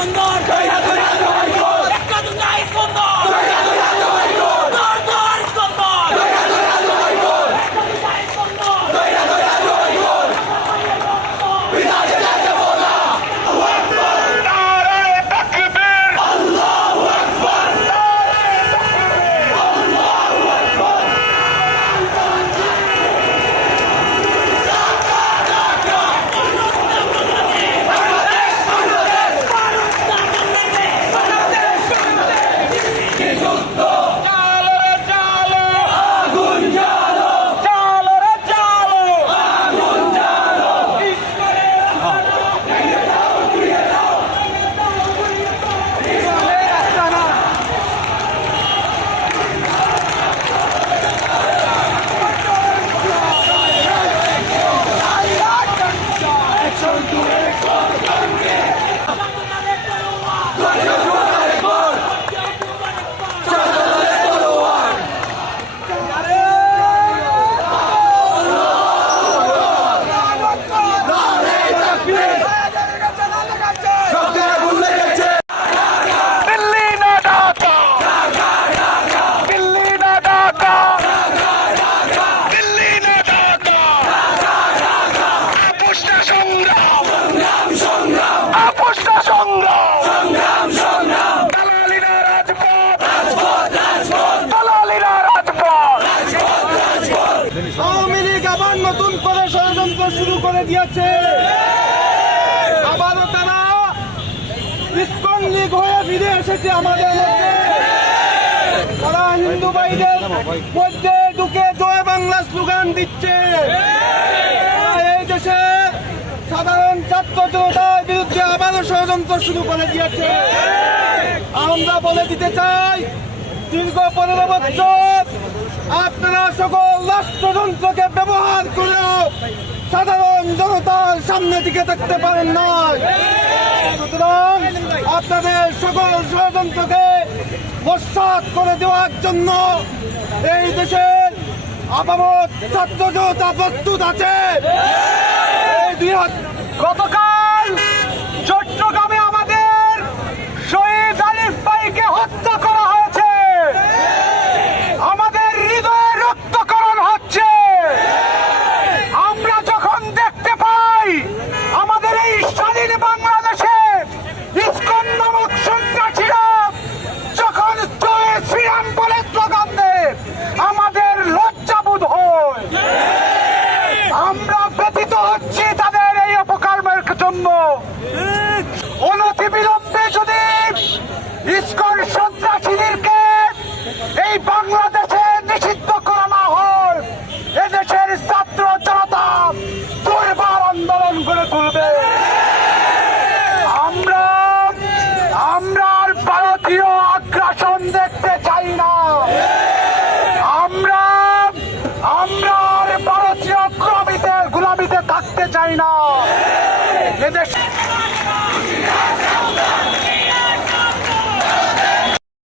mandar. Awami League আবার নতুন করে ষড়যন্ত্র শুরু করে দিয়েছে। আবারও তারা ইস্কন লীগ হয়ে ফিরে এসেছে আমাদের তারা হিন্দু ভাইদের মধ্যে ঢুকে জয় বাংলা স্লোগান দিচ্ছে তারা এই দেশে সাধারণ ছাত্র জনতার বিরুদ্ধে আবারও ষড়যন্ত্র শুরু করে দিয়েছে। আমরা বলে দিতে চাই, দীর্ঘ পনেরো বছর আপনারা সকল রাষ্ট্রযন্ত্রকে ব্যবহার করেও সাধারণ জনতার সামনে দিকে থাকতে পারেন না সুতরাং আপনাদের সকল ষড়যন্ত্রকে বসাত করে দেওয়ার জন্য এই দেশের আপামত ছাত্র জনতা প্রস্তুত আছে। গতকাল জন্য অনতিবিলম্বে যদি ইস্কন সন্ত্রাসীদেরকে এই বাংলাদেশে নিষিদ্ধ করা না হয়, এদেশের ছাত্র জনতা দুর্বার আন্দোলন করে তুলবে। আমরা আমরা ভারতীয় আগ্রাসন দেখতে চাই না। আমরা আমরা ভারতীয় গোলামিতে থাকতে চাই না। এদেশ